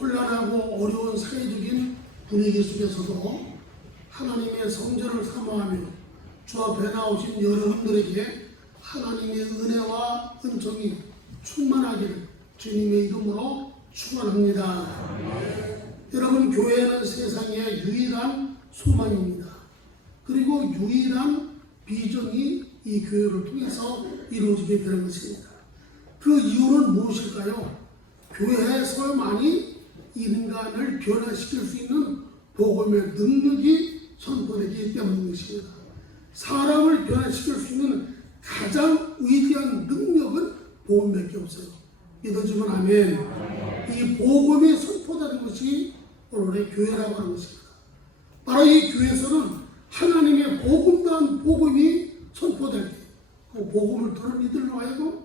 혼란하고 어려운 사회적인 분위기 속에서도 하나님의 성전을 사모하며 주 앞에 나오신 여러분들에게 하나님의 은혜와 은총이 충만하기를 주님의 이름으로 축원합니다. 여러분, 교회는 세상의 유일한 소망입니다. 그리고 유일한 비전이 이 교회를 통해서 이루어지게 되는 것입니다. 그 이유는 무엇일까요? 교회에서만이 인간을 변화시킬 수 있는 복음의 능력이 선포되기 때문인 것입니다. 사람을 변화시킬 수 있는 가장 위대한 능력은 복음밖에 없어요. 믿어주면 아멘. 이 복음이 선포되는 것이 오늘의 교회라고 하는 것입니다. 바로 이 교회에서는 하나님의 복음다운 복음이 선포될 때 그 복음을 들은 이들로 하여금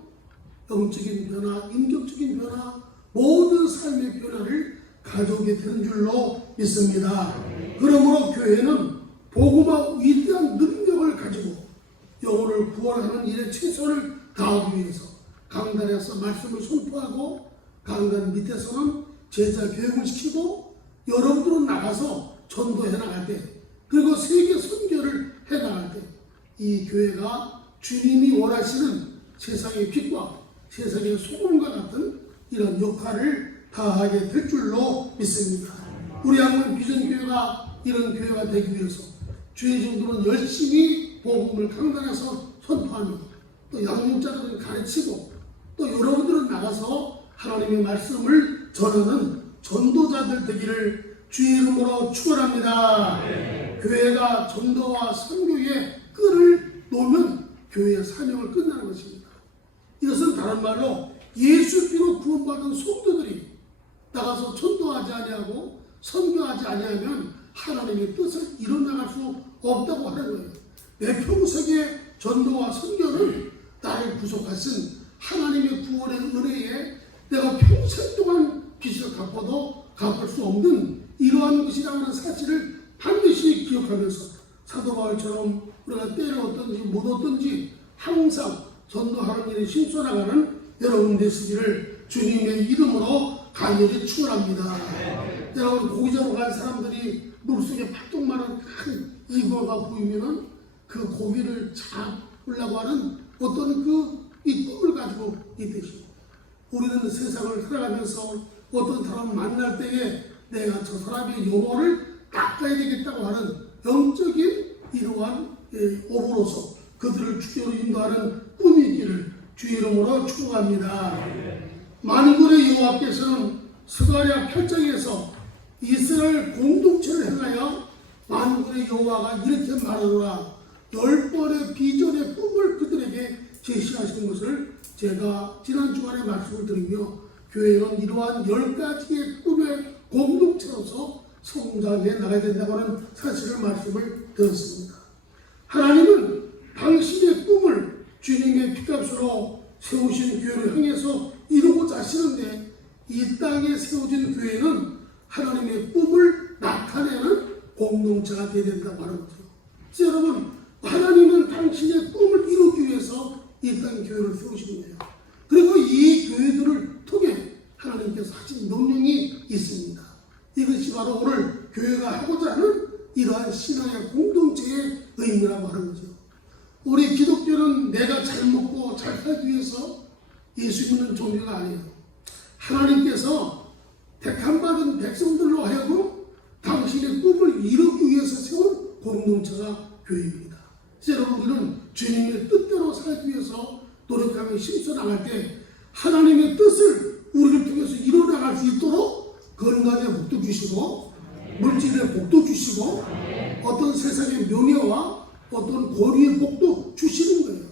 영적인 변화, 인격적인 변화, 모든 삶의 변화를 가져오게 되는 줄로 믿습니다. 그러므로 교회는 복음과 위대한 능력을 가지고 영혼을 구원하는 일에 최선을 다하기 위해서 강단에서 말씀을 선포하고 강단 밑에서는 제자 교육을 시키고 여러분들은 나가서 전도해 나갈 때 그리고 세계 선교를 해 나갈 때 이 교회가 주님이 원하시는 세상의 빛과 세상의 소금과 같은 이런 역할을 다하게 될 줄로 믿습니다. 우리 한국 비전교회가 이런 교회가 되기 위해서 주의 종들은 열심히 복음을 강단에서 선포하며 또 양육자들은 가르치고 또 여러분들은 나가서 하나님의 말씀을 전하는 전도자들 되기를 주의 이름으로 축원합니다. 교회가 전도와 선교의 끈을 놓으면 교회의 사명을 끝나는 것입니다. 이것은 다른 말로 예수 믿고 구원받은 성도들이 나가서 전도하지 아니하고 선교하지 아니하면 하나님의 뜻을 이뤄나갈 수 없다고 하는 거예요. 내 평생의 전도와 선교는 나를 구속하신 하나님의 구원의 은혜에 내가 평생 동안 빚을 갚아도 갚을 수 없는 이러한 것이라는 사실을 반드시 기억하면서 사도 바울처럼 우리가 때를 얻든지 못 얻든지 항상 전도하는 일에 힘써 나가는 여러분 되시기를 주님의 이름으로 간절히 축원합니다. 여러분, 고기자로 간 사람들이 물속에 파통만한 큰 이거가 보이면은 그 고기를 잡으려고 하는 어떤 이 꿈을 가지고 있듯이 우리는 세상을 살아가면서 어떤 사람을 만날 때에 내가 저 사람의 영혼을 닦아야 되겠다고 하는 영적인 이러한 업으로서 그들을 주께로 인도하는 꿈이 있기를 주의 이름으로 축원합니다. 만군의 여호와께서는 스가랴 8장에서 이스라엘 공동체를 향하여 만군의 여호와가 이렇게 말하노라 10번의 비전의 꿈을 그들에게 제시하신 것을 제가 지난 주간에 말씀을 드리며 교회는 이러한 10가지의 꿈의 공동체로서 성장해 나가야 된다고 하는 사실을 말씀을 드렸습니다. 하나님은 당신의 꿈을 주님의 피값으로 세우신 교회를 향해서 이루고자 하시는데 이 땅에 세워진 교회는 하나님의 꿈을 나타내는 공동체가 되어야 된다고 하는 거죠. 그래서 여러분, 하나님은 당신의 꿈을 이루기 위해서 이 땅 교회를 세우신 거예요. 그리고 이 교회들을 통해 하나님께서 하신 명령이 있습니다. 이것이 바로 오늘 교회가 하고자 하는 이러한 신앙의 공동체의 의미라고 하는 거죠. 우리 기독교는 내가 잘 먹고 잘 살기 위해서 예수 믿는 종교가 아니에요. 하나님께서 택함받은 백성들로 하여금 당신의 꿈을 이루기 위해서 세운 공동체가 교회입니다. 그래서 여러분, 우리는 주님의 뜻대로 살기 위해서 노력하며 힘써 나갈 때 하나님의 뜻을 우리를 통해서 이뤄나갈 수 있도록 건강의 복도 주시고 물질의 복도 주시고 어떤 세상의 명예와 어떤 권위의 복도 주시는 거예요.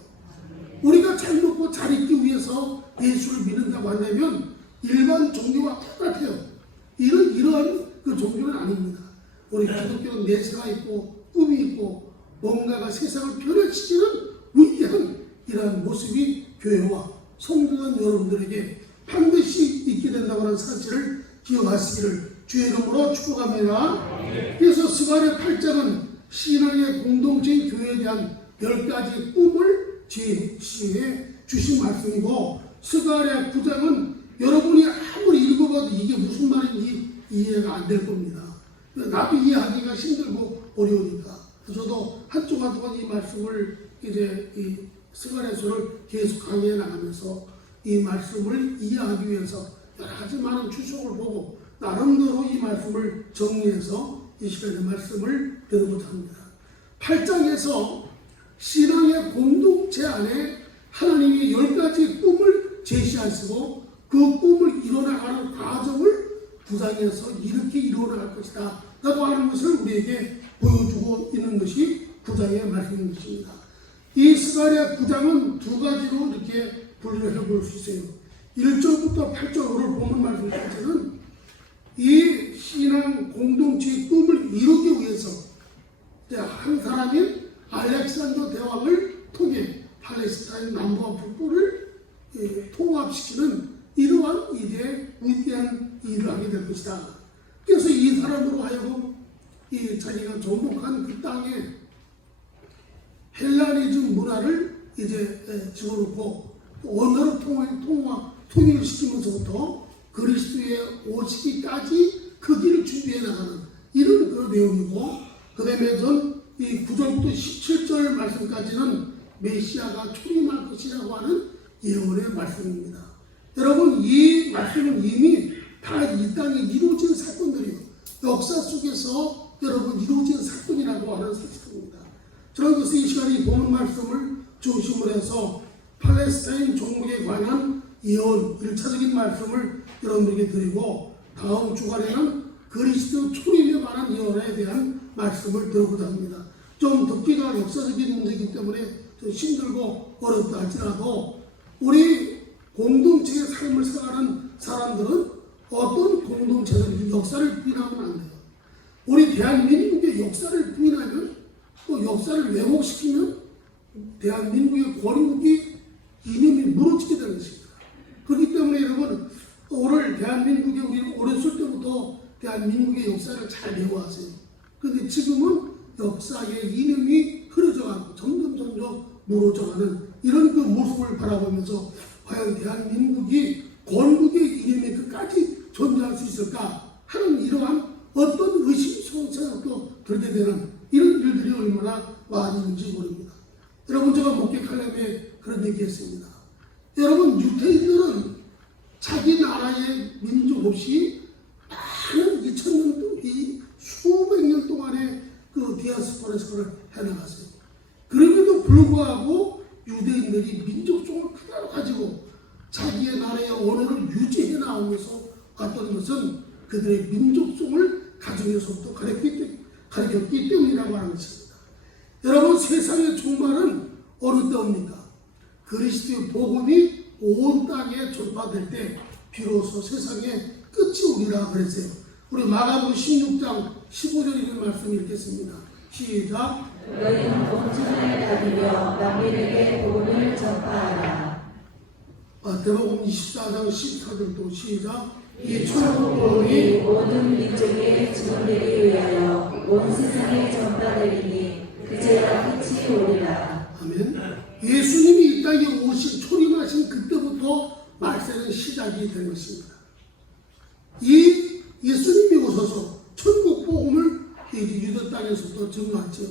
우리가 잘 먹고 잘 있기 위해서 예수를 믿는다고 한다면 일반 종교와 똑같아요. 이러한 그 종교는 아닙니다. 우리 기독교는 내세가 있고 꿈이 있고 뭔가가 세상을 변화시키는 위대한 이러한 모습이 교회와 성도된 여러분들에게 반드시 있게 된다고 하는 사실을 기억하시기를 주의 이름으로 축복합니다. 그래서 스가랴 8장은 신앙의 공동체인 교회에 대한 10가지 꿈을 제시해 주신 말씀이고 스가랴 9장은 여러분이 아무리 읽어 봐도 이게 무슨 말인지 이해가 안 될 겁니다. 나도 이해하기가 힘들고 어려우니까. 저도 한주 동안 이 말씀을 이제 이 스가랴서를 계속 강의해 나가면서 이 말씀을 이해하기 위해서 여러 가지 많은 추석을 보고 나름대로 이 말씀을 정리해서 이 시간에 말씀을 드려보자 합니다. 8장에서 신앙의 공동체 안에 하나님이 10가지 꿈을 제시하시고 그 꿈을 이뤄나가는 과정을 9장에서 이렇게 이루어나갈 것이다 라고 하는 것을 우리에게 보여주고 있는 것이 9장의 말씀인 것입니다. 이 스가랴 9장은 두 가지로 이렇게 분류를 해볼 수 있어요. 1절부터 8절을 보는 말씀 자체는 이 신앙 공동체의 꿈을 이루기 위해서 한 사람인 알렉산더 대왕을 통해 팔레스타인 남부와 북부를 통합시키는 이러한 일에 위대한 일을 하게 될 것이다. 그래서 이 사람으로 하여금 이 자기가 정복한 그 땅에 헬라니즘 문화를 이제 집어넣고 언어를 통일을 시키면서부터 그리스도의 오시기까지 그 길을 준비해 나가는 이런 그 내용이고, 그 다음에 이 9절부터 17절 말씀까지는 메시아가 초림할 것이라고 하는 예언의 말씀입니다. 여러분, 이 말씀은 이미 다 이 땅에 이루어진 사건들이에요. 역사 속에서 여러분 이루어진 사건이라고 하는 사실입니다. 저는 그래서 이 시간에 보는 말씀을 중심으로 해서 팔레스타인 종국에 관한 예언 1차적인 말씀을 여러분들에게 드리고, 다음 주간에는 그리스도 초림에 관한 예언에 대한 말씀을 들어보자 합니다. 좀 듣기가 역사적인 문제이기 때문에 좀 힘들고 어렵다 할지라도 우리 공동체의 삶을 살아가는 사람들은 어떤 공동체든 역사를 부인하면 안 돼요. 우리 대한민국의 역사를 부인하면, 또 역사를 왜곡시키면 대한민국의 권위국이 이념이 무너지게 되는 것입니다. 그렇기 때문에 여러분, 오늘 대한민국에 우리는 어렸을 때부터 대한민국의 역사를 잘 배워왔어요. 그런데 지금은 역사의 이념이 흐려져가고 점점 무너져가는 이런 그 모습을 바라보면서 과연 대한민국이 건국의 이념이 끝까지 존재할 수 있을까 하는 이러한 어떤 의심스러움도 들게 되는 이런 일들이 얼마나 많이 있는지 모릅니다. 여러분, 제가 목격하려면 그런 얘기했습니다. 여러분, 유태인들은 자기 나라의 민족 없이 많은 2000년 동안, 수백 년 동안의 그 디아스포라를 해나갔어요. 그럼에도 불구하고 유대인들이 민족성을 그대로 가지고 자기의 나라의 언어를 유지해 나오면서 왔던 것은 그들의 민족성을 가정에서부터 가르쳤기 때문이라고 하는 것입니다. 여러분, 세상의 종말은 어느 때입니까? 그리스도의 복음이 온 땅에 전파될 때 비로소 세상의 끝이 오리라 그랬어요. 우리 마가복음 16장 15절 있는 말씀 읽겠습니다. 시작. 너희는 온 세상에 다니며 만민에게 복음을 전파하라. 마태복음 24장 14절도 시작. 이 천국 복음이 모든 민족에 증언되기 위하여 온 세상에 전파되리니 그제야 끝이 오리라. 아멘. 예수님이 이 땅에 오신 초림하신 그때부터 말세는 시작이 된 것입니다. 이 예수님이 오셔서 천국 복음을 유대 땅에서부터 전하죠.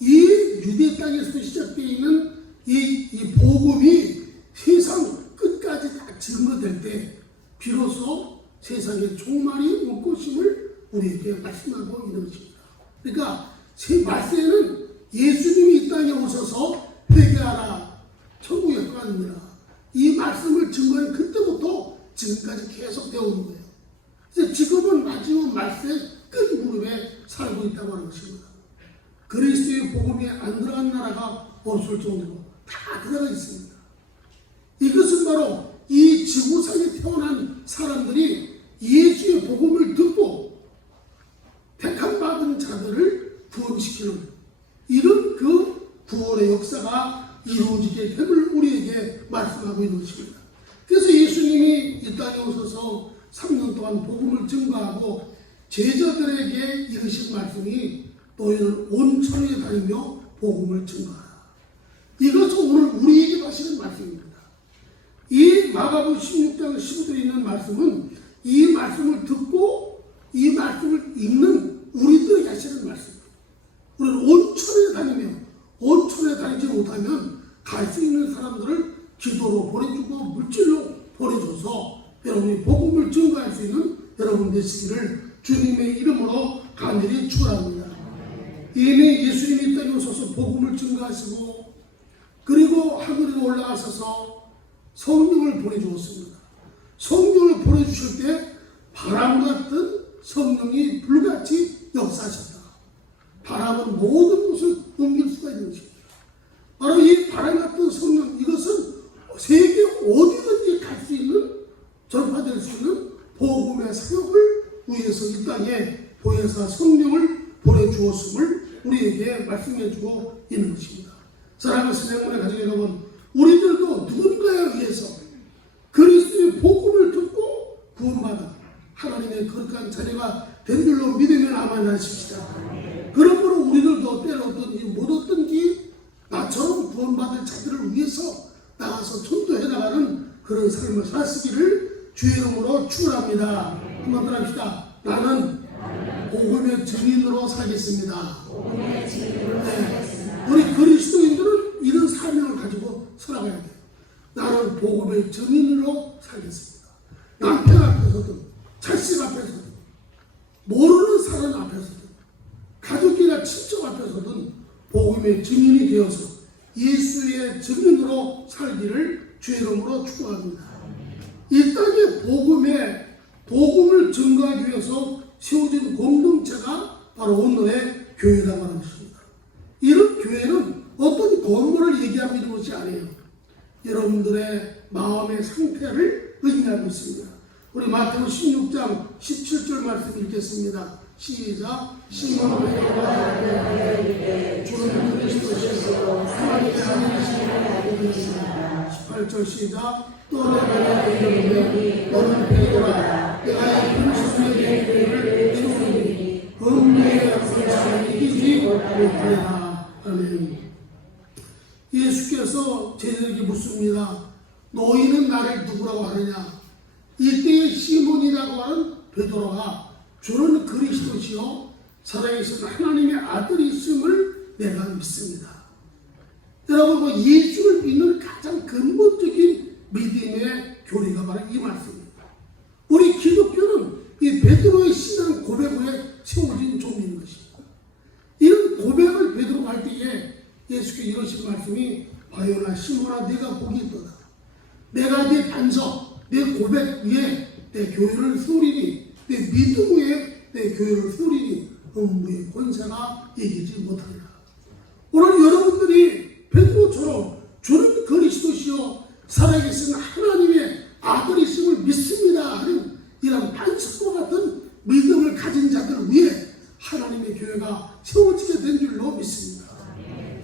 이 유대 땅에서 시작되어 있는 이 복음이 세상 끝까지 다 증거될 때 비로소 세상의 종말이 올 것임을 우리에게 말씀하고 있는 것입니다. 그러니까 말세는 예수님이 이 땅에 오셔서 회개하라, 천국에 가느니라, 이 말씀을 증거한 그때부터 지금까지 계속 되어 오는 거예요. 그래서 지금은 마지막 말세 끝 무렵에 살고 있다고 하는 것입니다. 그리스도의 복음이 안 들어간 나라가 없을 정도로 다 들어가 있습니다. 이것은 바로 이 지구상에 태어난 사람들이 예수의 복음을 듣고 택함받은 자들을 구원시키는 이런 그 구원의 역사가 이루어지게 됨을 우리에게 말씀하고 있는 것입니다. 그래서 예수님이 이 땅에 오셔서 3년 동안 복음을 증거하고 제자들에게 이르신 말씀이 너희는 온 천에 다니며 복음을 증거하라. 이것은 오늘 우리에게 하시는 말씀입니다. 이 마가복음 16장 15절에 있는 말씀은 이 말씀을 듣고 이 말씀을 읽는 우리들에게 하시는 말씀입니다. 우리는 온천에 다니지 못하면 갈 수 있는 사람들을 기도로 보내주고 물질로 보내줘서 여러분이 복음을 증거할 수 있는 여러분 되시기를 주님의 이름으로 간절히 축원합니다. 이미 예수님이 이 땅에 오셔서 복음을 증거하시고 그리고 하늘에 올라가셔서 성령을 보내주었습니다. 성령을 보내주실 때 바람 같은 성령이 불같이 역사하셨다. 바람은 모든 것을 옮길 수가 있는 것입니다. 바로 이 바람 같은 성령, 이것은 세계 어디든지 갈 수 있는, 전파될 수 있는 복음의 사역을 위해서 이 땅에 보혜사 성령을 보내주었음을 우리에게 말씀해주고 있는 것입니다. 사랑하는 성령님의 가족 여러분, 우리들도 누군가에 의해서 그리스도의 복음을 듣고 구원받아 하나님의 거룩한 자녀가 된 줄로 믿으면 아멘하십시다. 그러므로 우리들도 때를 얻든지 못 얻든지 나처럼 구원받을 자들을 위해서 나가서 전도해 나가는 그런 삶을 사시기를 주의 이름으로 축원합니다. 한번 더 합시다. 나는 복음의 증인으로 살겠습니다. 네. 우리 그리스도인들은 이런 사명을 가지고 살아가야 돼요. 나는 복음의 증인으로 살겠습니다. 남편 앞에서든 자식 앞에서든 모르는 사람 앞에서든 가족이나 친척 앞에서든 복음의 증인이 되어서 예수의 증인으로 살기를 주의 이름으로 축원합니다. 이 땅에 복음을 증거하기 위해서 세워진 공동체가 바로 오늘의 교회라고 하는 것입니다. 이런 교회는 어떤 건물을 얘기하고 있는 것이 아니에요. 여러분들의 마음의 상태를 의미하고 있습니다. 우리 마태복음 16장 17절 말씀 읽겠습니다. 시작. 시몬 베드로가 대답하여 주는 그리스도시요 하나님의 아들이시니 18절 시작. 또 내가 이르노니 너는 베드로라 내가 이 그리스도의 교회를 세우리니 음부의 역사를 이기지 못하리라. 아멘. 예수께서 제자에게 묻습니다. 너희는 나를 누구라고 하느냐? 이때에 시몬이라고 하는 베드로가 주는 그리스도시요 살아계신 하나님의 아들이심을 내가 믿습니다. 여러분, 예수를 믿는 가장 근본적인 믿음의 교리가 바로 이 말씀입니다. 우리 기독교는 이 베드로의 신앙 고백 후에 세워진 종인 것입니다. 이런 고백을 베드로가 할 때에 예수께서 이러신 말씀이 바요나 시몬아 네가 복이 있도다. 내가 네 반석, 내 고백 위에 내 교회를 세우리니 내 믿음 위에 내 교회를 세우리니 음부의 권세가 이기지 못하리라. 오늘 여러분들이 베드로처럼 주는 그리스도시요 살아계신 하나님의 아들이심을 믿습니다 하는 이런 반석과 같은 믿음을 가진 자들 위해 하나님의 교회가 세워지게 된 줄로 믿습니다.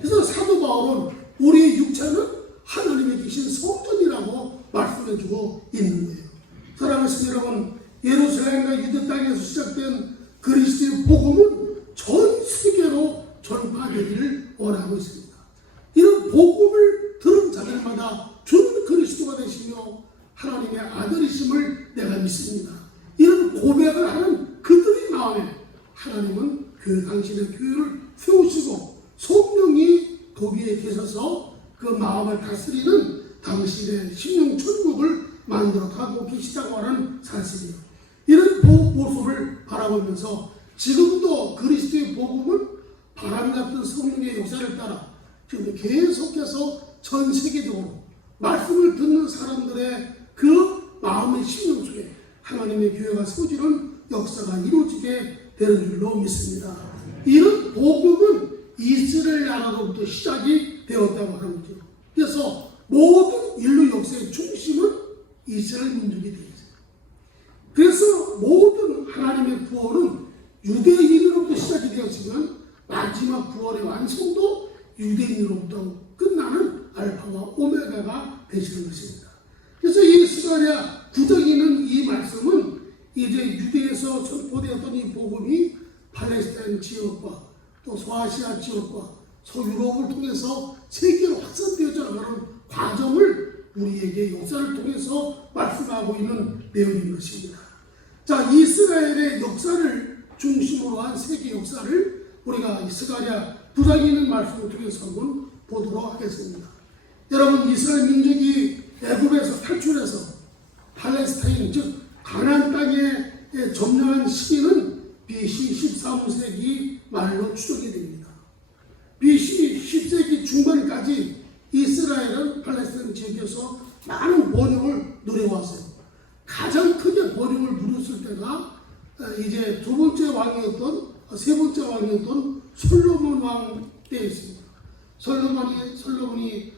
그래서 사도 바울은 우리의 육체는 하나님의 계신 성전이라고 말씀해주고 있는 거예요. 사랑하시는 여러분, 예루살렘과 유대 땅에서 시작된 그리스도의 복음은 전 세계로 전파되기를 원하고 있습니다. 이런 복음을 들은 자들마다 주는 그리스도가 되시며 하나님의 아들이심을 내가 믿습니다. 이런 고백을 하는 그들의 마음에 하나님은 당신의 교회를 세우시고 성령이 거기에 계셔서 그 마음을 다스리는 당신의 심령 천국을 만들어 가고 계시다고 하는 사실이에요. 이런 모습을 바라보면서 지금도 그리스도의 복음은 바람 같은 성령의 역사를 따라 지금 계속해서 전 세계적으로 말씀을 듣는 사람들의 그 마음의 심령 속에 하나님의 교회가 세워지는 역사가 이루어지게 되는 줄로 믿습니다. 이런 복음은 이스라엘 나라로부터 시작이 되었다고 하는 거죠. 그래서 모든 인류 역사의 중심은 이스라엘 민족이 되어 있어요. 그래서 모든 하나님의 구원은 유대인으로부터 시작이 되었지만 마지막 구원의 완성도 유대인으로부터 끝나는 알파와 오메가가 되시는 것입니다. 그래서 이 스가랴 9장에 있는 이 말씀은 이제 유대에서 선포되었던 이 복음이 팔레스타인 지역과 또 소아시아 지역과 소유럽을 통해서 세계로 확산되어져 나가는 과정을 우리에게 역사를 통해서 말씀하고 있는 내용인 것입니다. 자, 이스라엘의 역사를 중심으로 한 세계 역사를 우리가 스가랴 부장이 있는 말씀을 통해서 한번 보도록 하겠습니다. 여러분, 이스라엘 민족이 애굽에서 탈출해서 팔레스타인 즉 가나안 땅에 점령한 시기는 BC 13세기 말로 추정이 됩니다. BC 10세기 중반까지 이스라엘은 팔레스타인 지역에서 많은 번영을 누려왔어요. 가장 크게 번영을 누렸을 때가 이제 세 번째 왕이었던 솔로몬 왕 때였습니다. 솔로몬이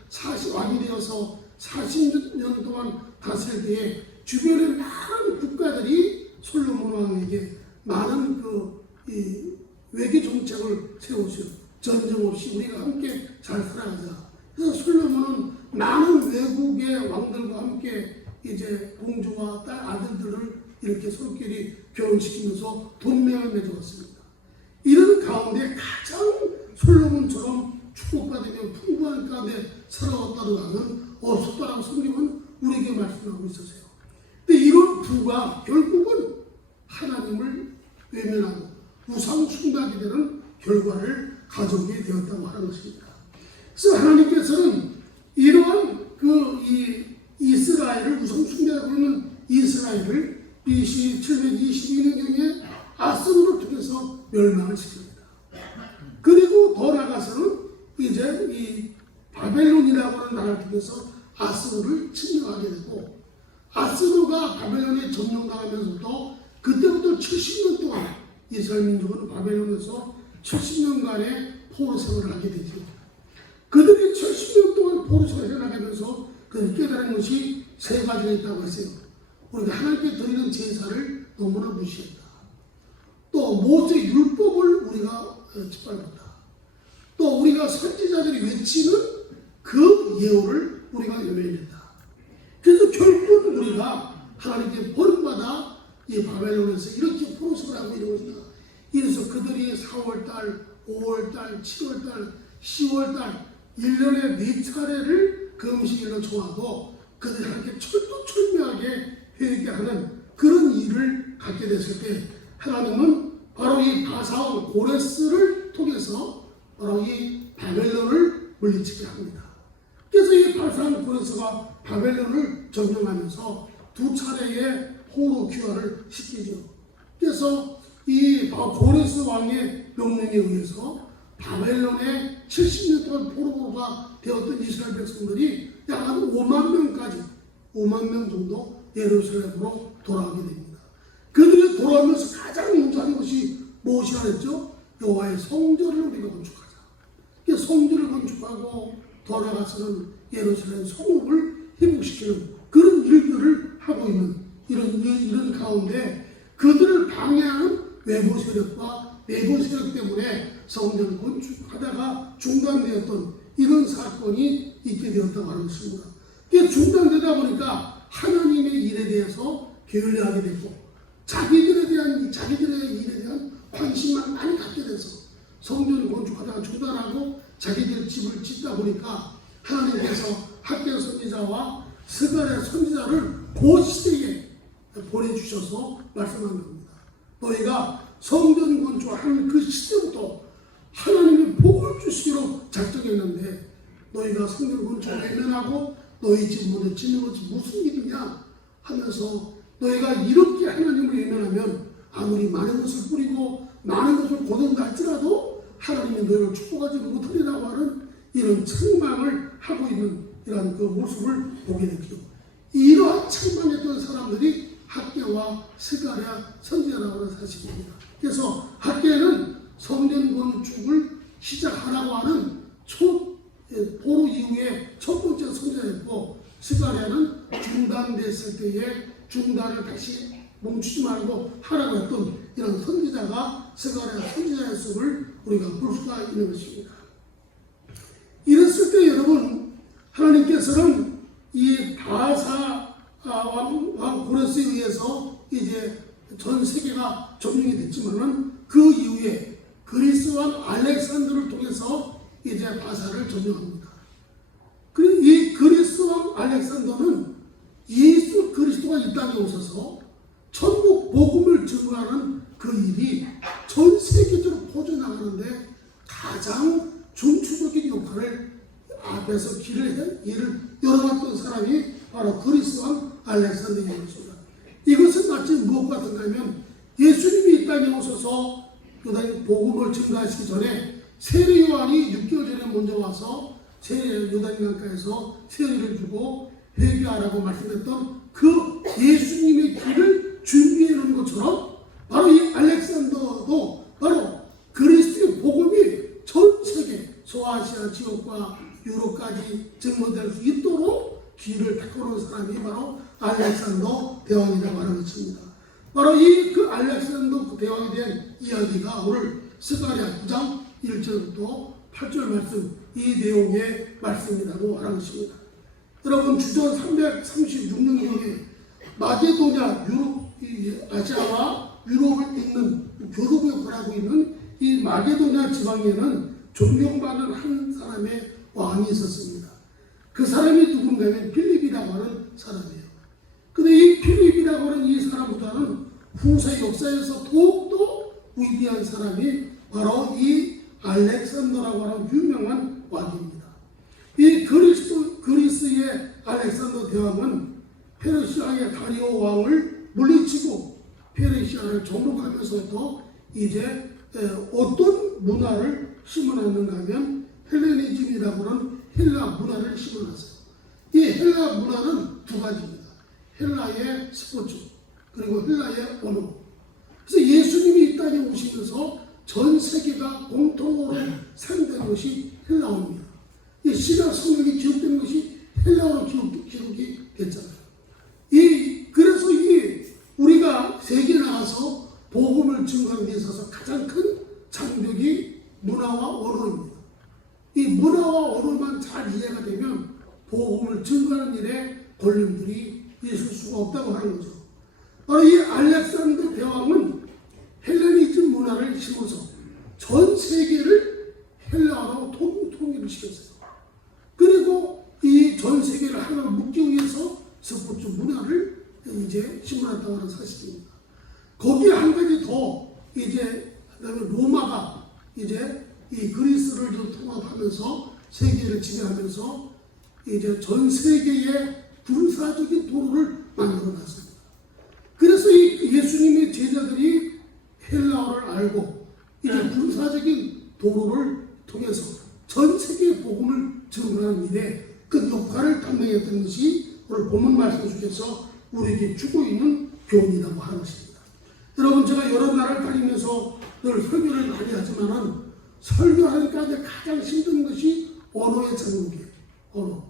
왕이 되어서 40년 동안 다스릴 때에 주변의 많은 국가들이 솔로몬 왕에게 많은 외교 정책을 세우죠. 전쟁 없이 우리가 함께 잘 살아가자. 그래서 솔로몬은 많은 외국의 왕들과 함께 이제 공주와 딸 아들들을 이렇게 서로끼리 결혼시키면서 동맹을 맺어왔습니다. 이런 가운데 가장 솔로몬처럼 축복받으며 풍부한 가운데 살아왔다는 왕은 없었다라고 성경은 우리에게 말씀하고 있었어요. 근데 이런 부가 결국은 하나님을 외면하고 우상 숭배하게 되는 결과를 가져오게 되었다고 하는 것입니다. 그래서 하나님께서는 이러한 이스라엘을 우상 숭배하고 있는 이스라엘을 BC 722년경에 아스루를 통해서 멸망을 시킵니다. 그리고 더 나아가서는 이제 이 바벨론이라고 하는 나라를 통해서 아스루를 침략하게 되고, 아스루가 바벨론에 점령당하면서도 그때부터 70년 동안 이스라엘 민족은 바벨론에서 70년간의 포로 생활을 하게 되죠. 그들이 70년 동안 포로 생활을 해나가면서 그들이 깨달은 것이 세 가지가 있다고 했어요. 우리가 하나님께 드리는 제사를 너무나 무시했다. 또 모세 율법을 우리가 짓밟았다. 또 우리가 선지자들이 외치는 그 예언을 우리가 외면했다. 그래서 결국은 우리가 하나님께 버림받아 이 바벨론에서 이렇게 포로생활을 하고 있는 것이다. 이래서 그들이 4월달, 5월달, 7월달, 10월달 1년에 4차례를 그 음식일로 정하고 그들이 하나님께 철두철미하게 회개하는 그런 일을 갖게 됐을 때 하나님은 바로 이 바사왕 고레스를 통해서 바로 이 바벨론을 물리치게 합니다. 그래서 이 바사왕 고레스가 바벨론을 점령하면서 2차례의 포로 귀환을 시키죠. 그래서 이 고레스 왕의 명령에 의해서 바벨론에 70년 동안 포로가 되었던 이스라엘 백성들이 약 한 5만 명 정도 예루살렘으로 돌아오게 됩니다. 그들이 돌아오면서 가장 먼저 하는 것이 무엇이라 했죠? 여호와의 성전을 우리가 건축하자. 성전을 건축하고 돌아가서는 예루살렘 성읍을 회복시키는 그런 일들을 하고 있는 이런 가운데 그들을 방해하는 외부 세력과 내부 세력 때문에 성전을 건축하다가 중단되었던 이런 사건이 있게 되었다고 하는 것입니다. 이게 중단되다 보니까 하나님의 일에 대해서 게을리하게 되고 자기들의 일에 대한 관심만 많이 갖게 돼서 성전을 건축하다가 중단하고 자기들 집을 짓다 보니까 하나님께서 학개야 선지자와 스가랴 선지자를 그 시대에 보내주셔서 말씀하는 겁니다. 너희가 성전 건축하는 그 시대부터 하나님이 복을 주시기로 작정했는데 너희가 성전 건축을 외면하고 너희 집 먼저 짓는 것이 무슨 일이냐 하면서 너희가 이렇게 하나님을 외면하면 아무리 많은 것을 뿌리고 많은 것을 거둔다 할지라도 하나님이 너희를 축복하지 못하리라고 하는 이런 책망을 하고 있는 이런 그 모습을 보게 됐죠. 이러한 책망했던 사람들이 학개와 스가랴 선지자라고 하는 사실입니다. 그래서 학개는 성전 건축을 시작하라고 하는 포로 이후에 첫 번째 선지자였고 스가랴는 중단됐을 때에 중단을 다시 멈추지 말고 하라고 했던 이런 선지자가 스가랴 선지자였음을 우리가 볼 수가 있는 것입니다. 이랬을 때 여러분 하나님께서는 이 바사 왕 고레스에 의해서 이제 전 세계가 점령이 됐지만은 그 이후에 그리스 왕 알렉산더를 통해서 이제 바사를 점령합니다. 이 그리스 왕 알렉산더는 예수 그리스도가 이 땅에 오셔서 천국 복음을 증거하는 그 일이 전 세계적으로 퍼져나가는데 가장 중추적인 역할을 앞에서 길을 열어놨던 사람이 바로 그리스 왕 알렉산더였습니다. 이것은 마치 무엇과 같은가 하면 예수님이 이 땅에 오셔서 복음을 증거하시기 전에 세례 요한이 6개월 전에 먼저 와서 요단강가에서 세례를 주고 회개하라고 말씀했던 그 예수님의 길을 준비해 놓은 것처럼 바로 이 알렉산더도 바로 그리스도의 복음이 전 세계 소아시아 지역과 유럽까지 증거될 수 있도록 길을 닦아놓은 사람이 바로 알렉산더 대왕이라고 하는 것입니다. 바로 이 그 알렉산더 대왕에 대한 이야기가 오늘 스가랴 9장 1절부터 8절 말씀, 이 내용의 말씀이라고 하는 것입니다. 여러분, 주전 336년경에 마게도냐, 아시아와 유럽을 잇는 교도부 역할을 하고 있는 이 마게도냐 지방에는 존경받는 한 사람의 왕이 있었습니다. 그 사람이 누군가 하면 필립이라고 하는 사람이에요. 근데 이 필립이라고 하는 이 사람보다는 후세 역사에서 더욱더 위대한 사람이 바로 이 알렉산더라고 하는 유명한 왕입니다. 이 그리스의 알렉산더 대왕은 페르시아의 다리오 왕을 물리치고 페르시아를 정복하면서도 이제 어떤 문화를 심어놨는가 하면 헬레니즘이라고 하는 헬라 문화를 심어놨어요. 이 헬라 문화는 두 가지입니다. 헬라의 스포츠 그리고 헬라의 언어. 그래서 예수님이 이 땅에 오시면서 전 세계가 공통으로 사용된 것이 헬라어입니다. 이 신약 성경이 기록된 것이 헬라어로 기록이 됐잖아요. 그래서 우리가 세계에 나가서 복음을 증거하는 데 있어서 가장 큰 장벽이 문화와 언어입니다. 이 문화와 언어만 잘 이해가 되면 복음을 증거하는 일에 걸림들이 있을 수가 없다고 하는 거죠. 바로 이 알렉산더 대왕은 헬레니즘 문화를 심어서 전 세계를 헬라어로 통일을 시켰어요. 그리고 이 전 세계를 하나로 묶기 위해서 스포츠 문화를 이제 심어놨다고 하는 사실입니다. 거기에 한 가지 더 그다음에 로마가 이제 이 그리스를 좀 통합하면서 세계를 지배하면서 이제 전 세계의 군사적인 도로를 만들어놨습니다. 그래서 이 예수님의 제자들이 헬라어를 알고 이제 군사적인 도로를 통해서 전 세계의 복음을 증거하는 일에 그 역할을 담당했던 것이 오늘 본문 말씀 속에서 우리에게 주고 있는 교훈이라고 하는 것입니다. 여러분, 제가 여러 나라를 다니면서 늘 설교를 많이 하지만은 설교하니까 가장 힘든 것이 언어의 장벽이에요. 언어.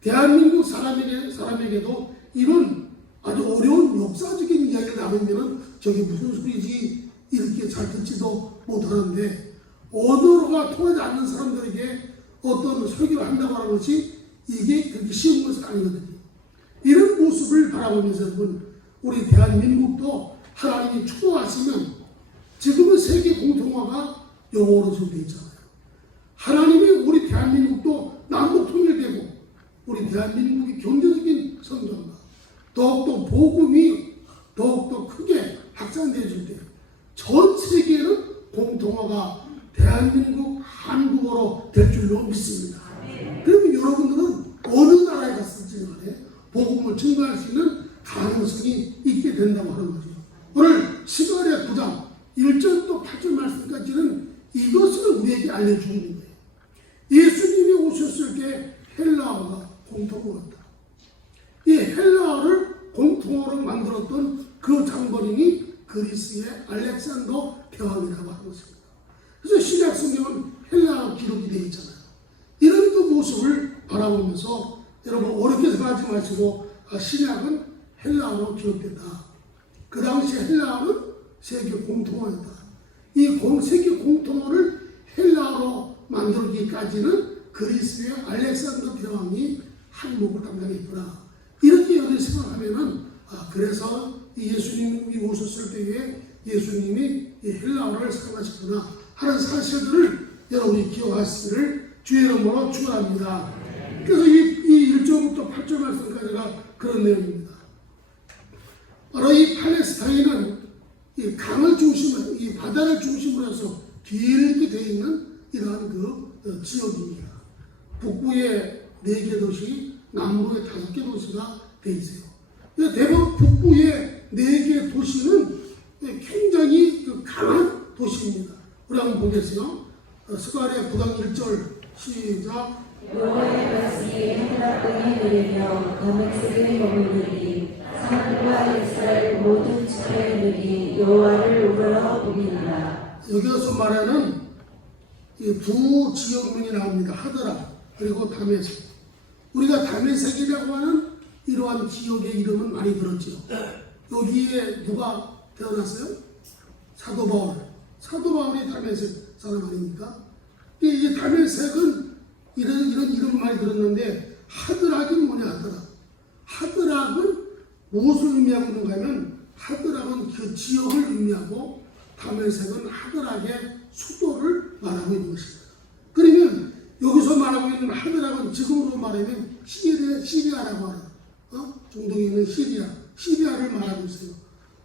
대한민국 사람에게도 이런 아주 어려운 역사적인 이야기를 나누면은 저게 무슨 소리지 이렇게 잘 듣지도 못하는데 언어가 통하지 않는 사람들에게 어떤 설교를 한다고 하는 것이 이게 그렇게 쉬운 것은 아니거든요. 이런 모습을 바라보면서 여러분, 우리 대한민국도 하나님이 축복하시면 지금은 세계 공통화가 영어로 좀 되어 있잖아요. 하나님이 우리 대한민국도 남북 통일되고 우리 대한민국의 경제적인 성장과 더욱더 복음이 더욱더 크게 확산되어질 때 전 세계는 공통화가 대한민국 한국어로 될 줄로 믿습니다. 그러면 여러분들은 어느 나라에 갔을지 간에 복음을 증거할 수 있는 가능성이 있게 된다고 하는 거죠. 오늘 스가랴 9장 1절부터 8절 말씀까지는 이것을 우리에게 알려주고 있는 거예요. 예수님이 오셨을 때 헬라어가 공통어였다. 이 헬라어를 공통어로 만들었던 그 장본인이 그리스의 알렉산더 대왕이라고 하는 것입니다. 그래서 신약 성경은 헬라어 기록이 되어 있잖아요. 이런 그 모습을 바라보면서 여러분 어렵게 생각하지 마시고 신약은 헬라어로 기록된다. 그 당시 헬라어는 세계 공통어였다. 이 세계 공통어를 헬라어로 만들기까지는 그리스의 알렉산더 대왕이 한몫을 담당했구나. 이렇게 여러분이 생각하면은 그래서 예수님이 오셨을 때에 예수님이 헬라어를 사용하셨구나 하는 사실들을 여러분이 기억하시기를 주의 이름으로 축원합니다. 그래서 이 1절부터 8절 말씀까지가 그런 내용입니다. 바로 이 팔레스타인은 이 강을 중심으로, 이 바다를 중심으로 해서 길게 되어 있는 이러한 그 지역입니다. 북부에 4개 도시, 남부에 5개 도시가 되어 있어요. 대부분 북부의 4개 도시는 굉장히 그 강한 도시입니다. 우리 한번 보겠어요. 스가랴 9장 1절 시작. 여호와의 말씀이 헤드라 땅에 내리며 다메섹에 머무르니 산과 이스라엘 모든 지파에 이르니 여호와를 우러러 보리니라. 여기서 말하는 두 지역명이 나옵니다. 하드라 그리고 다메섹. 우리가 다메섹이라고 하는 이러한 지역의 이름은 많이 들었죠. 여기에 누가 태어났어요? 사도 바울. 사도 바울이 다메섹 사람 아닙니까? 이 다메섹은 이런 이름을 많이 들었는데 하드락이 뭐냐 하드락. 하드락은 무엇을 의미하고 있는가 하면 하드락은 그 지역을 의미하고 다메섹은 하드락의 수도를 말하고 있는 것입니다. 그러면 여기서 말하고 있는 하드락은 지금으로 말하면 시리아라고 하는 중동에 있는 시리아를 말하고 있어요.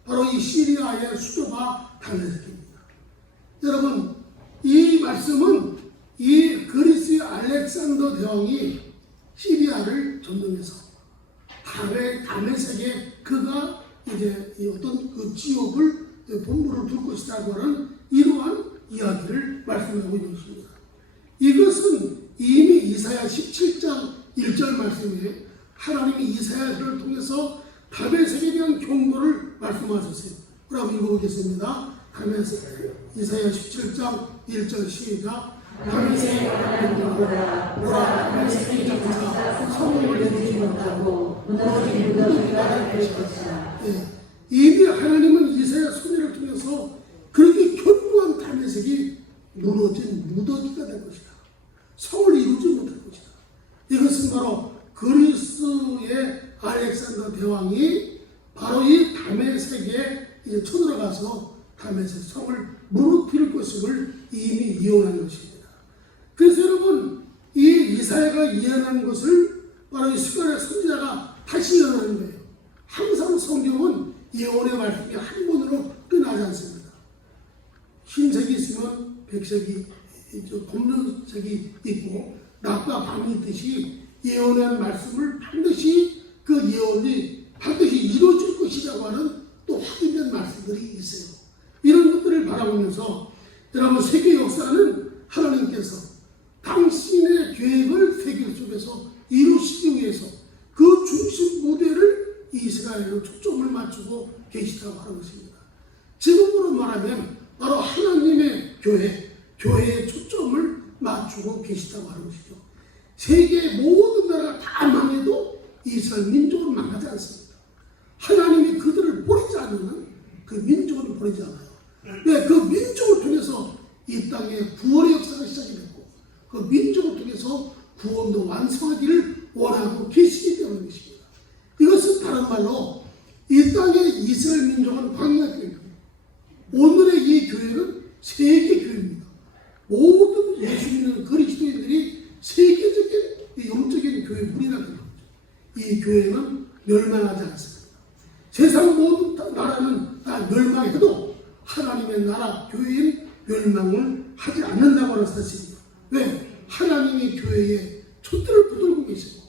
바로 이 시리아의 수도가 다메섹입니다. 여러분 이 말씀은 이 그리스의 알렉산더 대왕이 시리아를 점령해서 다메섹에 그가 이제 어떤 그 지역을 본부를 둘 것이라고 하는 이러한 이야기를 말씀하고 있는 것입니다. 이것은 이미 이사야 17장 1절 말씀에 하나님이 이사야를 통해서 다메섹에 대한 경고를 말씀하셨어요. 그럼 읽어보겠습니다. 이사야 17장 1절 시작. 다메섹에 관한 경고라. 보라, 다메섹이 장사가 성을 내지 못하고 무너진 무더기가 될 것이다. 이미 하나님은 이사야 선지를 통해서 그렇게 견고한 다메섹이 무너진 무더기가 될 것이다. 성을 이루지 못할 것이다. 이것은 바로 그리스의 알렉산더 대왕이 바로 이 다메섹에 이제 쳐들어가서 다메섹 성을 무너뜨릴 것임을 이미 예언한 것입니다. 그래서 여러분 이 이사야가 예언한 것을 바로 이 스가랴 선지자가 다시 예언하는 거예요. 항상 성경은 예언의 말씀이 한 번으로 끝나지 않습니다. 흰색이 있으면 백색이, 검정색이 있고 낮과 밤이 있듯이 예언한 말씀을 반드시 그 예언이 반드시 이루어질 것이라고 하는 또 확인된 말씀들이 있어요. 이런 것들을 바라보면서 여러분 세계 역사는 하나님께서 당신의 계획을 세계 속에서 이루시기 위해서 그 중심 무대를 이스라엘로 초점을 맞추고 계시다고 하는 것입니다. 지금으로 말하면 바로 하나님의 교회에 초점을 맞추고 계시다고 하는 것이죠. 세계의 모든 나라가 다 망해도 이스라엘 민족은 망하지 않습니다. 하나님이 그들을 버리지 않는 그 민족은 버리지 않아요. 네, 그 민족을 통해서 이 땅에 구원의 역사가 시작이 됐고 그 민족을 통해서 구원도 완성하기를 원하고 계시기 때문인 것입니다. 이것은 다른 말로 이 땅의 이스라엘 민족은 광야교회입니다. 오늘의 이 교회는 세계교회입니다. 모든 예수 믿는 그리스도인들이 세계적인 영적인 교회 문이라는 거죠. 이 교회는 멸망하지 않습니다. 세상 모든 나라는 다 멸망해도 하나님의 나라 교회인 멸망을 하지 않는다고 하는 사실이에요. 왜? 하나님이 교회에 촛대를 붙들고 계시고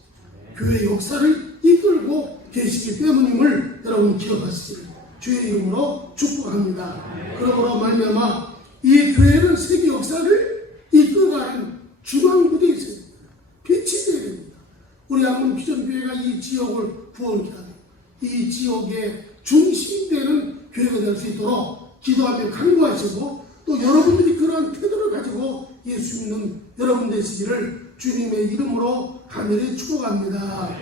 교회 역사를 이끌고 계시기 때문임을 여러분 기억하시길 주의 이름으로 축복합니다. 그러므로 말미암아 이 교회는 세계 역사를 이끌어가는 중앙 무대에 있어요. 빛이 되어야 됩니다. 우리 한번 비전교회가 이 지역을 구원케 하고 이 지역의 중심이 되는 교회가 될 수 있도록 기도하며 간구하시고 또 여러분들이 그러한 태도를 가지고 예수 믿는 여러분 되시기를 주님의 이름으로 간절히 축복합니다.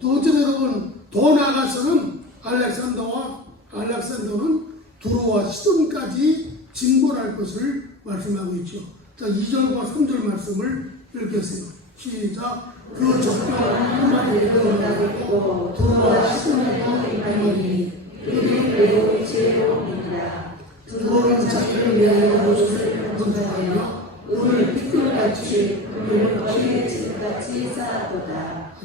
두 번째로 여러분 더 나아가서는 알렉산더는 두로와 시돈까지 진보할 것을 말씀하고 있죠. 자, 2절과 3절 말씀을 읽겠어요. 시작. 그 적병을 한마디로 일어나겠고 두로와 시돈에도 임하니 그들이 매우 지혜로우니라. 두로는 자기를 위하여 못을 분산하며 을을 피클같이 금을 어리의 집같이 쌓았도다.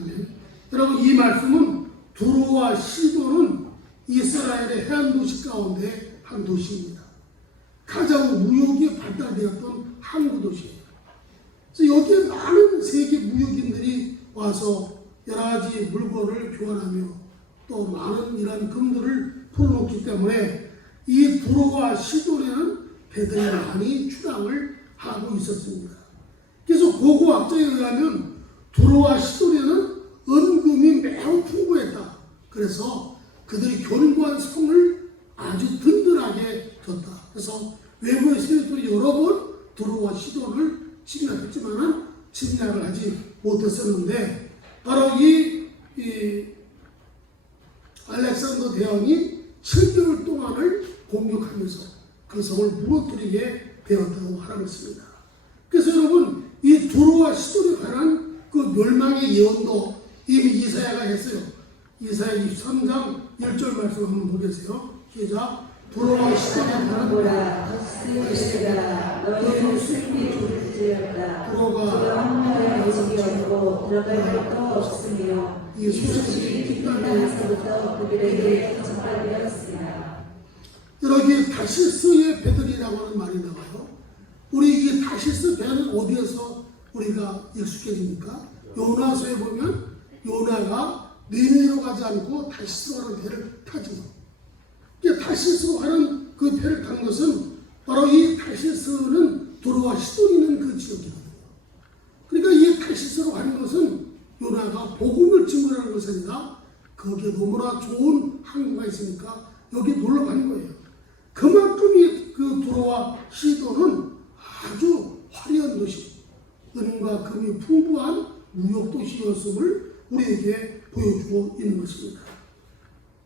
여러분 이 말씀은 두로와 시돈은 이스라엘의 해안 도시 가운데 한 도시입니다. 가장 무역이 발달되었던 항구 도시예요. 그래서 여기에 많은 세계 무역인들이 와서 여러 가지 물건을 교환하며 또 많은 이런 금들을 풀어놓기 때문에 이 두로와 시돈에는 배들이 많이 출항을 하고 있었습니다. 그래서 고고학자에 의하면 두로와 시돈에는 은금이 매우 풍부했다. 그래서 그들이 견고한 성을 아주 든든하게 뒀다. 그래서 외부의 세력들이 여러 번 두로와 시돈을 침략했지만 침략을 하지 못했었는데 바로 이 알렉산더 대왕이 7개월 동안을 공격하면서 그 성을 무너뜨리게 되었다고 하라고 했습니다. 그래서 여러분 이 두로와 시돈에 관한 그 멸망의 예언도 이미 이사야가 했어요. 이사야 23장 1절 말씀 한번 보겠어요. 시작. 두로와 시돈에 관한 보라 헛스리라 너희는 슬피 부르짖었다. 두로가 한나라의 모습이 없고 들어갈 것도 없으며 이 소식이 깊은 땅에서부터 그들에게 전파되었으나. 여기 다시스의 배들이라고 하는 말이 나와요. 우리 이 다시스 배는 어디에서 우리가 익숙해집니까? 요나서에 보면 요나가 니느웨로 가지 않고 다시스로 가는 배를 타죠. 다시스로 가는 그 배를 탄 것은 바로 이 다시스는 두로와 시돈이 있는 그 지역이거든요. 그러니까 이 다시스로 가는 것은 요나가 복음을 증거하는 것이 아니라 거기에 너무나 좋은 항구가 있으니까 여기 놀러 가는 거예요. 그만큼 이 그 두로와 시돈은 아주 화려한 도시, 은과 금이 풍부한 무역 도시였음을 우리에게 보여주고 있는 것입니다.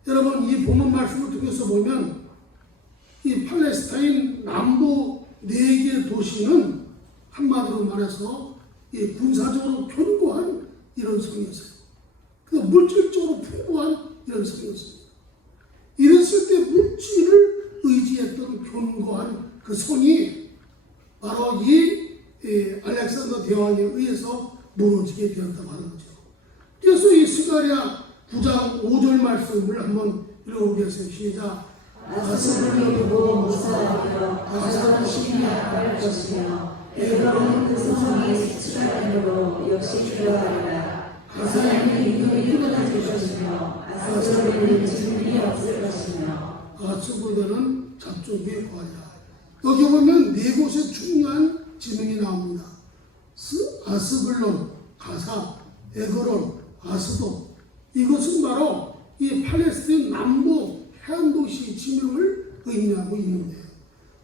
여러분 이 본문 말씀을 통해서 보면 이 팔레스타인 남부 4개 도시는 한마디로 말해서 이 군사적으로 견고한 이런 성이었어요. 그 물질적으로 풍부한 이런 성이었습니다. 이랬을 때 물질을 의지했던 견고한 그 성이 바로 이 알렉산더 대왕에 의해서 무너지게 되었다고 하는 거죠. 그래서 이 스가랴 9장 5절 말씀을 한번 읽어보겠습니다. 시작. 아스를 두고 무사하며 가져다 심히 아파할 것이며 에브론은 그 성이 수치라됨으로 역시 두려워하리라. 가사에는 인도이 끊어질 것이며 아스로에는 진물이 없을 것이며 아스보다는 잡족의 과야. 여기 보면 4곳의 중요한 지명이 나옵니다. 아스글론, 가사, 에그론, 아스도. 이것은 바로 이 팔레스타인 남부 해안도시 지명을 의미하고 있는데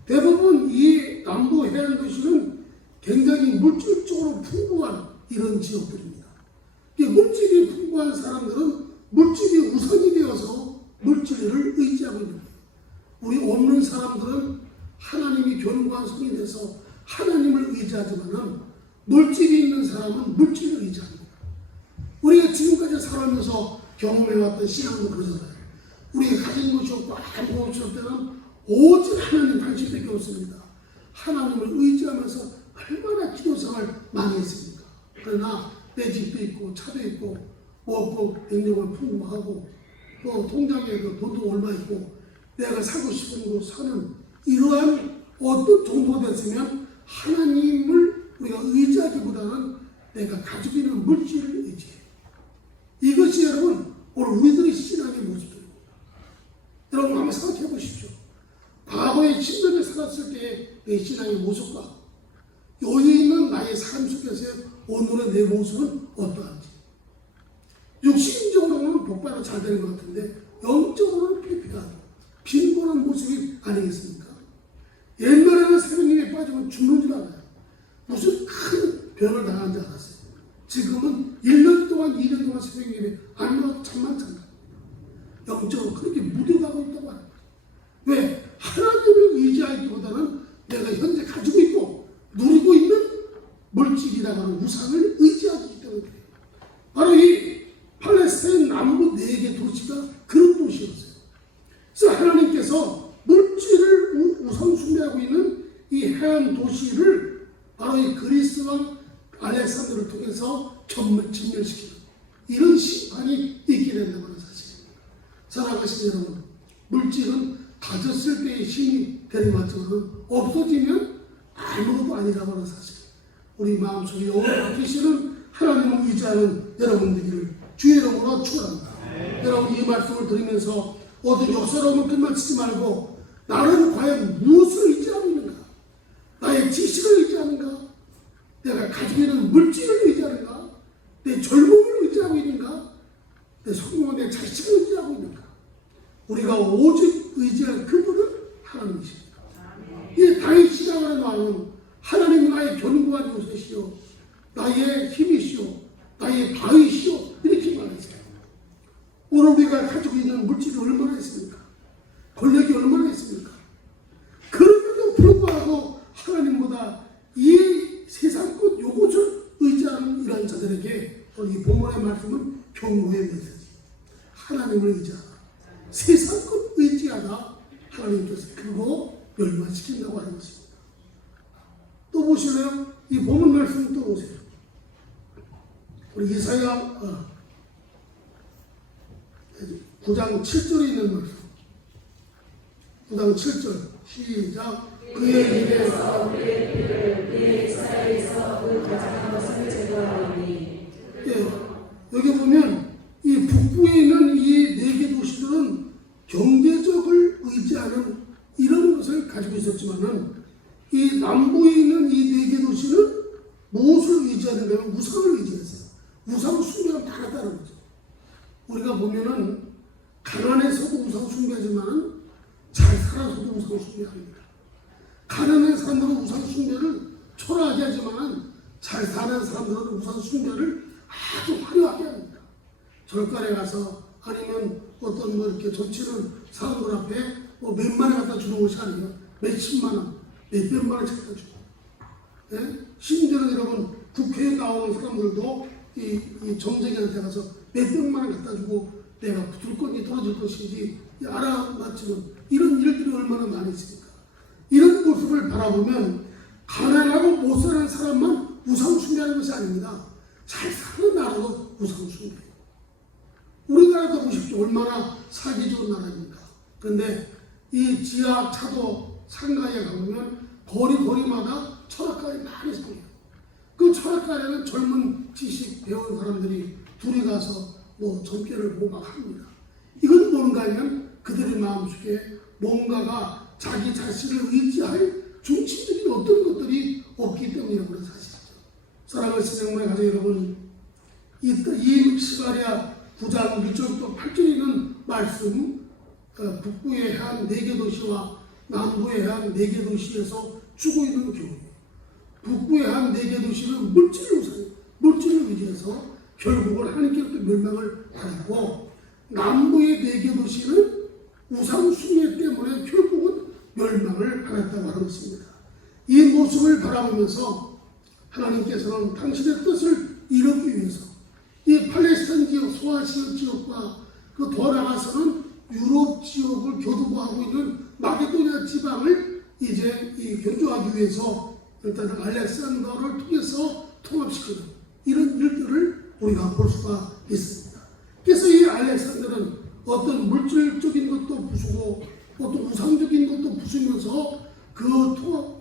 대부분 이 남부 해안도시는 굉장히 물질적으로 풍부한 이런 지역들입니다. 물질이 풍부한 사람들은 물질이 우선이 되어서 물질을 의지하고 있는 거예요. 우리 없는 사람들은 하나님이 견고한 성이 돼서 하나님을 의지하지만 물질이 있는 사람은 물질을 의지합니다. 우리가 지금까지 살아오면서 경험해왔던 신앙도 그러잖아요. 우리가 가진 것이 없고 아무것이 없을 때는 오직 하나님 당신밖에 없습니다. 하나님을 의지하면서 얼마나 기도생활 많이 했습니까? 그러나 내 집도 있고 차도 있고 먹고 냉장고가 풍부하고 또 통장에도 돈도 얼마 있고 내가 사고 싶은 곳 사는 이러한 어떤 정도 됐으면 하나님을 우리가 의지하기보다는 내가 가지고 있는 물질을 의지해요. 이것이 여러분 오늘 우리들의 신앙의 모습입니다. 여러분 한번 생각해 보십시오. 과거에 10년에 살았을 때의 내 신앙의 모습과 여유 있는 나의 삶 속에서의 오늘의 내 모습은 어떠한지. 육신적으로는 복받아 잘 되는 것 같은데 영적으로는 피폐하고 빈곤한 모습이 아니겠습니까? 옛날에는 새벽님에 빠지면 죽는 줄 알아요. 무슨 큰 병을 당한 줄 알았어요. 지금은 1년 동안 2년 동안 새벽님에 안 일어나도 잠만 잔다. 영적으로 그렇게 묻어가고 있다고 하는 거예요. 왜? 하나님을 의지하기보다는 내가 현재 가지고 있고 누리고 있는 물질이라고 하는 우상을 의지하기 때문에 그래요. 바로 이 팔레스타인 남부 4개 도시가 그런 도시였어요. 그래서 하나님께서 물질을 우선 숭배하고 있는 이 해안 도시를 바로 이 그리스 왕 알렉산더를 통해서 진멸시키는 이런 심판이 있게 된다고 하는 사실입니다. 사랑하시는 여러분, 물질은 가졌을 때의 힘이 되는 것처럼 없어지면 아무것도 아니라고 하는 사실. 우리 마음속에 영원히 계시는 하나님을 의지하는 여러분 되기를 주의 이름으로 축원합니다. 여러분 이 말씀을 들으면서 어떤 역사로만 끝마치지 말고 나는 과연 무엇을 의지하고 있는가? 나의 지식을 의지하는가? 내가 가지고 있는 물질을 의지하는가? 내 젊음을 의지하고 있는가? 내 성공과 내 자식을 의지하고 있는가? 우리가 오직 의지할 그분은 하나님이십니다. 이 다윗이라고 하는 왕은 하나님이 나의 견고한 요새시요 나의 힘이시요 나의 바위시요 이렇게 말했어요. 오늘 우리가 가지고 있는 물질이 얼마나 있습니까? 권력이 얼마나 있습니까? 그럼에도 불구하고 하나님보다 이 세상 것 요것을 의지하는 이런 자들에게 이 본문의 말씀은 경고의 메시지. 하나님을 의지하라. 세상 것 의지하다 하나님께서 그거 멸망시킨다고 하는 것입니다. 또 보실래요? 이 본문 말씀 또 보세요. 우리 이사야 9장 7절에 있는 말씀. 9장 7절 시작. 그의 입에서 그의 피를 그의 사이에서 그 가장한 것을 제거하리니. 여기 보면 이 북부에 있는 이 네 개 도시들은 경제적을 의지하는 이런 것을 가지고 있었지만은 이 남부에 있는 이 네 개 도시는 무엇을 의지하는가 하면 우상을 의지했어요. 우상 숭배가 많았다는 거죠. 우리가 보면은 가난해서도 우상 숭배하지만 잘 살아서도 우상 숭배합니다. 가난한 사람들은 우상 숭배를 초라하게 하지만 잘 사는 사람들은 우상 숭배를 아주 화려하게 합니다. 절간에 가서 아니면 어떤 뭐 이렇게 점치는 사람들 앞에 뭐 몇만 원 갖다 주는 것이 아니에요. 몇십만 원, 몇백만 원씩 갖다 주고. 예? 심지어는 여러분 국회에 나오는 사람들도 이 정쟁이한테 가서 몇백만 원 갖다 주고 내가 붙을 건지 떨어질 것인지 알아맞히는 이런 일들이 얼마나 많이 있습니까? 이런 모습을 바라보면 가난하고 못 사는 사람만 우상 숭배하는 것이 아닙니다. 잘 사는 나라도 우상 숭배해요. 우리나라도 보십시오. 얼마나 살기 좋은 나라입니까? 그런데 이 지하 차도 상가에 가보면 거리마다 철학가에 많이 생겨요. 그 철학가에는 젊은 지식 배운 사람들이 둘이 가서 뭐 점괘를 보고 막 합니다. 이건 뭔가 하면 그들의 마음속에 뭔가가 자기 자신을 의지할 중심적인 어떤 것들이 없기 때문이라고 하는 사실이죠. 사랑하는 신앙문의 가족 여러분, 이 스가랴 9장 1절부터 8절에 있는 말씀, 북부의 한 4개 도시와 남부의 한 4개 도시에서 주고 있는 교훈. 북부의 한 4개 도시는 물질을 의지해서 결국은 하나님께로부터 멸망을 받았고, 남부의 4개 도시는 우상 숭배 때문에 결국은 멸망을 받았다고 하는 것입니다. 이 모습을 바라보면서 하나님께서는 당신의 뜻을 이루기 위해서 이 팔레스타인 지역, 소아시아 지역과 그 더 나아가서는 유럽 지역을 교두보하고 있는 마게도냐 지방을 이제 견조하기 위해서 일단 알렉산더를 통해서 통합시키는 이런 일들을 우리가 볼 수가 있습니다. 그래서 이 알렉산더는 어떤 물질적인 것도 부수고 어떤 우상적인 것도 부수면서 그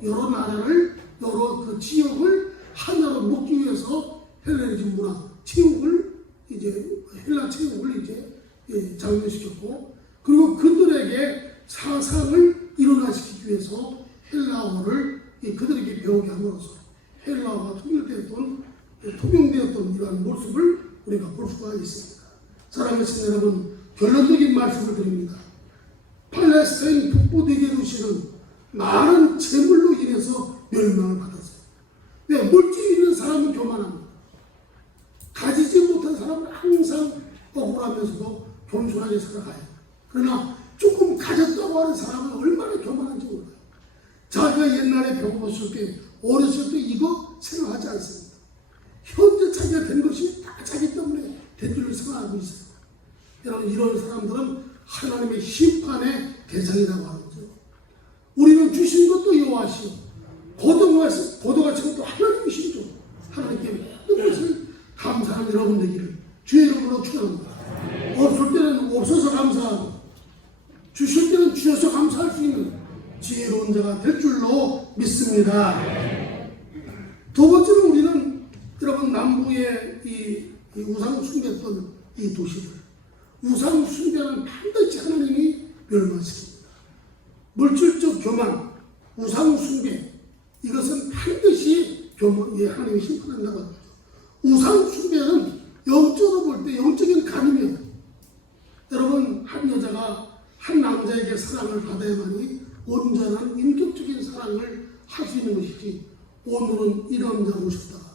여러 나라를 여러 그 지역을 하나로 묶기 위해서 헬레니즘 문화 체육을 이제 헬라 체육을 이제 장려시켰고, 그리고 그들에게 사상을 일어나시키기 위해서 헬라어를 그들에게 배우게 함으로써 헬라어가 통용되었던 이러한 모습을 우리가 볼 수가 있습니다. 사랑하시는 여러분, 결론적인 말씀을 드립니다. 팔레스타인 북부 4개 도시는 많은 재물로 인해서 멸망을 받았어요. 네, 물질이 있는 사람은 교만합니다. 가지지 못한 사람은 항상 억울하면서도 겸손하게 살아가요. 그러나 조금 가졌다고 하는 사람은 얼마나 교만한지 몰라요. 자기가 옛날에 배워봤을 때, 어렸을 때 이거 생각하지 않습니다. 현재 자기가 된 것이 다 자기 때문에 된 줄을 생각하고 있어요. 여러분, 이런 사람들은 하나님의 심판의 대상이라고 하는 거죠. 우리는 주신 것도 여호와시오, 거둬가신 것도 하나님이시죠. 하나님께 모든 것을 감사하는 여러분 되기를 주의 이름으로 축원합니다. 없을 때는 없어서 감사하고, 주실 때는 주셔서 감사할 수 있는 지혜로운 자가 될 줄로 믿습니다. 두 번째로 우리는 여러분 남부의 이 우상 숭배했던 이 도시들, 우상 숭배는 반드시 하나님이 멸망시킵니다. 물질적 교만, 우상 숭배, 이것은 반드시 하나님이 심판한다고 합니다. 우상 숭배는 영적으로 볼 때 영적인 간음이에요. 여러분, 한 여자가 한 남자에게 사랑을 받아야만이 온전한 인격적인 사랑을 할 수 있는 것이지, 오늘은 이 남자 모셨다가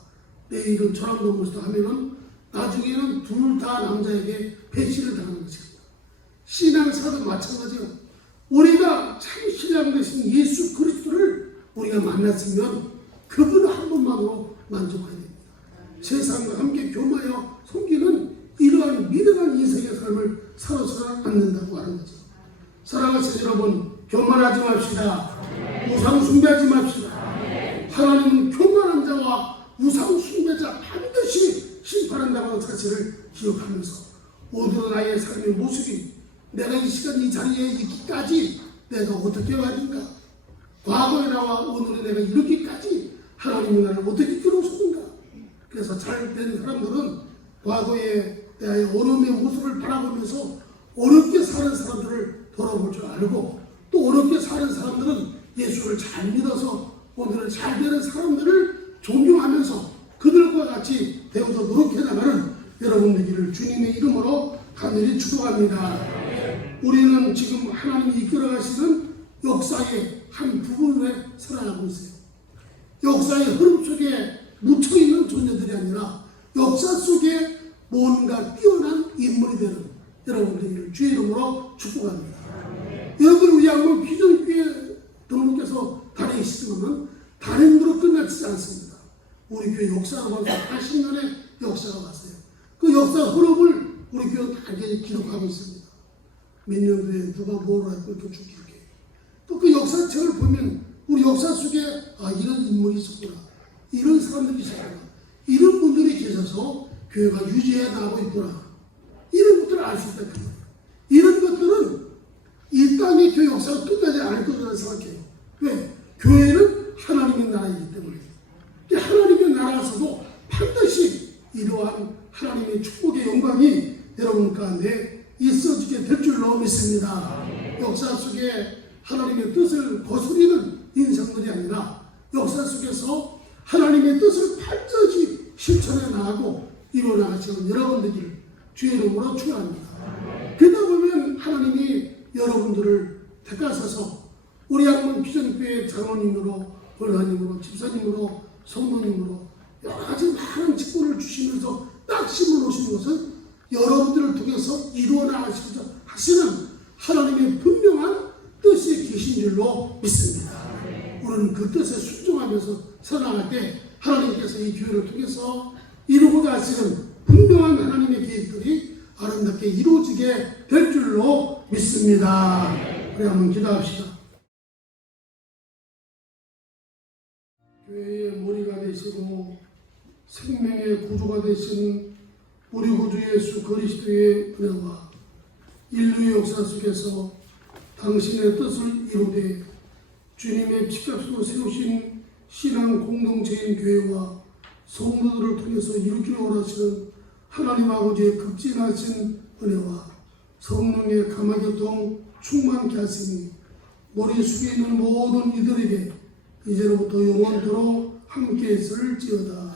내일은 저 남자 모셨다 하면은 나중에는 둘 다 남자에게 배신을 당하는 것입니다. 신앙사도 마찬가지예요. 우리가 참 신랑 되신 예수 그리스도를 우리가 만났으면 그분 한 분만으로 만족해야 됩니다. 세상과 함께 교마하여 섬기는 이러한 미련한 인생의 삶을 살아서는 않는다고 하는 거죠. 사랑하시는 여러분, 교만하지 맙시다. 우상 숭배하지 맙시다. 하나님은 교만한 자와 우상 숭배자 반드시 심판한다고 하는 사실을 기억하면서 오늘은 나의 삶의 모습이 내가 이 시간 이 자리에 있기까지 내가 어떻게 왔는가, 과거에 나와 오늘의 내가 이렇게까지 하나님이 나를 어떻게 끌어오셨는가. 그래서 잘된 사람들은 과거에 나의 어려움의 모습을 바라보면서 어렵게 사는 사람들을 돌아볼 줄 알고, 또 어렵게 사는 사람들은 예수를 잘 믿어서 오늘은 잘 되는 사람들을 존경하면서 그들과 같이 되어서 노력해 나가는 여러분 되기를 주님의 이름으로 간절히 축복합니다. 우리는 지금 하나님이 이끌어가시는 역사의 한 부분에 살아가고 있어요. 역사의 흐름 속에 묻혀있는 존재들이 아니라 역사 속에 뭔가 뛰어난 인물이 되는 여러분 되기를 주의 이름으로 축복합니다. 여러분, 우리 한번 비전교회 등록해서 다니시지만 단행으로 끝나지 않습니다. 우리 교회 역사가 벌써 80년의 역사가 왔어요. 그 역사 흐름을 우리 교회는 단계에 기록하고 있습니다. 몇 년도에 누가 뭐로 했고 이렇게 쭉 기록해. 또 그 역사책을 보면 우리 역사 속에 이런 인물이 있었구나, 이런 사람들이 있었구나, 이런 분들이 계셔서 교회가 유지해 나가고 있구나, 이런 것들을 알 수 있다. 이런 것들은 이 땅의 교회 역사가 끝나지 않을 것이라고 생각해요. 왜? 교회는 하나님의 나라이기 때문에. 하나님의 나라에서도 반드시 이러한 하나님의 축복의 영광이 여러분 가운데 있어지게 될 줄로 믿습니다. 역사 속에 하나님의 뜻을 거스리는 인생들이 아니라 역사 속에서 하나님의 뜻을 반드시 실천해 나가고 이루어나가시는 여러분 되기를 주의 이름으로 축원합니다. 그러다 보면 하나님이 여러분들을 택하셔서 우리 한번 비전교회 장로님으로, 권사님으로, 집사님으로, 성도님으로 여러 가지 많은 직분을 주시면서 딱 심어놓으신 것은 여러분들을 통해서 이루어나가시고자 하시는 하나님의 분명한 뜻이 계신 줄로 믿습니다. 우리는 그 뜻에 순종하면서 살아갈 때 하나님께서 이 교회를 통해서 이루고자 하시는 분명한 하나님의 계획들이 아름답게 이루어지게 될 줄로 믿습니다. 우리 한번 기도합시다. 교회의 머리가 되시고 생명의 구주가 되신 우리 구주 예수 그리스도의 은혜와 인류의 역사 속에서 당신의 뜻을 이루되 주님의 피값으로 세우신 신앙 공동체인 교회와 성도들을 통해서 이루기를 원하시는 하나님 아버지의 극진하신 은혜와 성령의 감화교통 충만케 하시니 머리 숙여 있는 모든 이들에게 이제로부터 영원토록 함께 있을지어다.